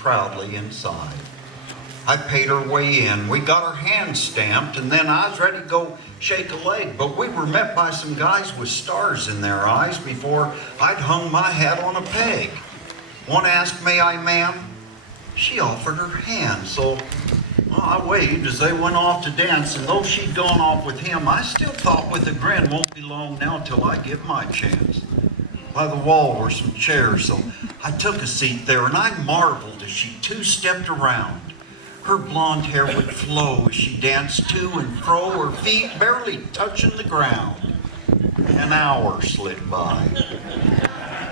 proudly inside. I paid her way in. We got her hand stamped, and then I was ready to go shake a leg, but we were met by some guys with stars in their eyes before I'd hung my hat on a peg. One asked, "May I, ma'am?" She offered her hand, so I waved as they went off to dance, and though she'd gone off with him, I still thought with a grin, won't be long now till I get my chance. By the wall were some chairs, so I took a seat there, and I marveled as she two-stepped around. Her blonde hair would flow as she danced to and fro, her feet barely touching the ground. An hour slid by.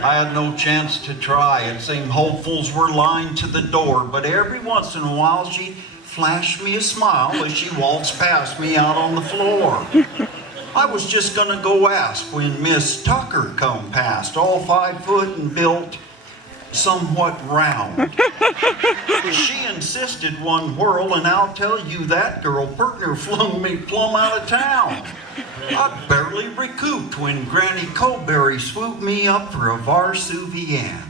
I had no chance to try. It seemed hopefuls were lined to the door, but every once in a while she flashed me a smile as she waltzed past me out on the floor. I was just gonna go ask when Miss Tucker come past, all 5 foot and built somewhat round. She insisted one whirl, and I'll tell you that girl partner flung me plumb out of town. I barely recouped when Granny Colberry swooped me up for a Varsuvian.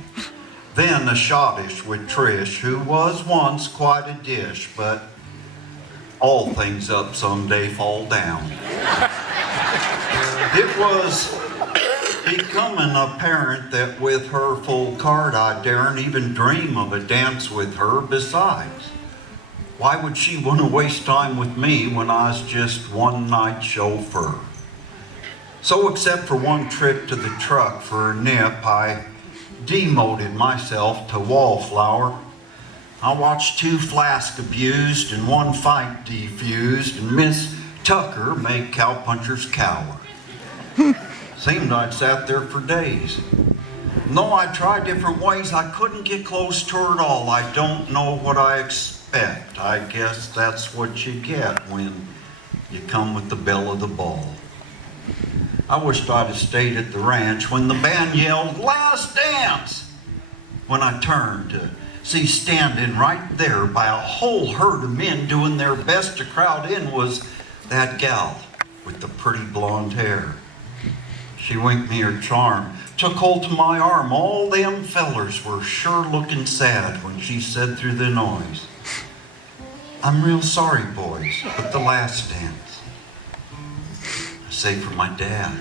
Then a schottish with Trish, who was once quite a dish, but all things up someday fall down. It was becoming apparent that with her full card, I daren't even dream of a dance with her. Besides, why would she want to waste time with me when I was just one-night chauffeur? So except for one trip to the truck for a nip, I demoted myself to wallflower. I watched 2 flasks abused and 1 fight defused, and Miss Tucker make cowpunchers cower. Seemed I'd sat there for days. And though I tried different ways, I couldn't get close to her at all. I don't know what I expect. I guess that's what you get when you come with the belle of the ball. I wished I'd have stayed at the ranch when the band yelled, "Last dance!" When I turned to see standing right there by a whole herd of men doing their best to crowd in was that gal with the pretty blonde hair. She winked me her charm, took hold of my arm. All them fellers were sure looking sad when she said through the noise, "I'm real sorry, boys, but the last dance, I say for my dad."